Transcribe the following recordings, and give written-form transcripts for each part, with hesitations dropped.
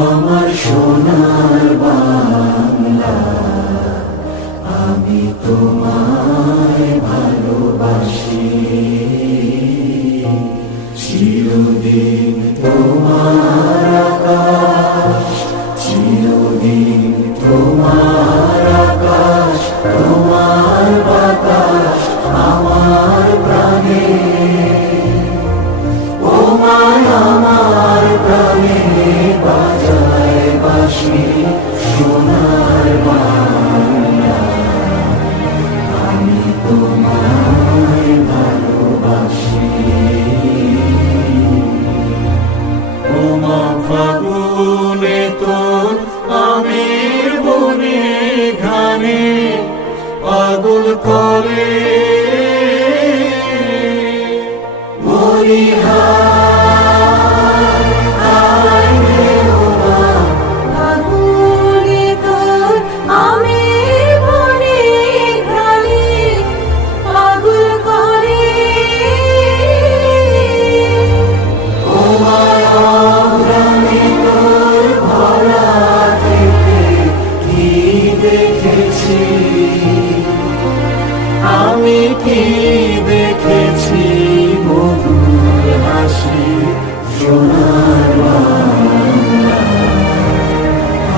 আমার সোনার বাংলা, আমি তোমায় ভালোবাসি। চিরদিন তোমার আকাশ, চিরদিন তোমার আকাশ, তোমার বাতাস আমার প্রাণে। ও মা আমার প্রাণে বাজায় বাঁশি সোনার বাংলা, আমি তোমায় ভালোবাসি। ও মা ফাগুনে তোর আমের বনে ঘানে পাগল করে আমি কি দেখেছি মধুর হাসি সোনার বাংলা,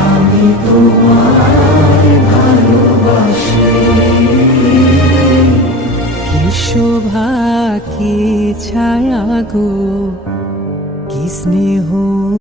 আমি তোমায় ভালোবাসি। কি শোভা কি ছায়া গো, কি স্নেহ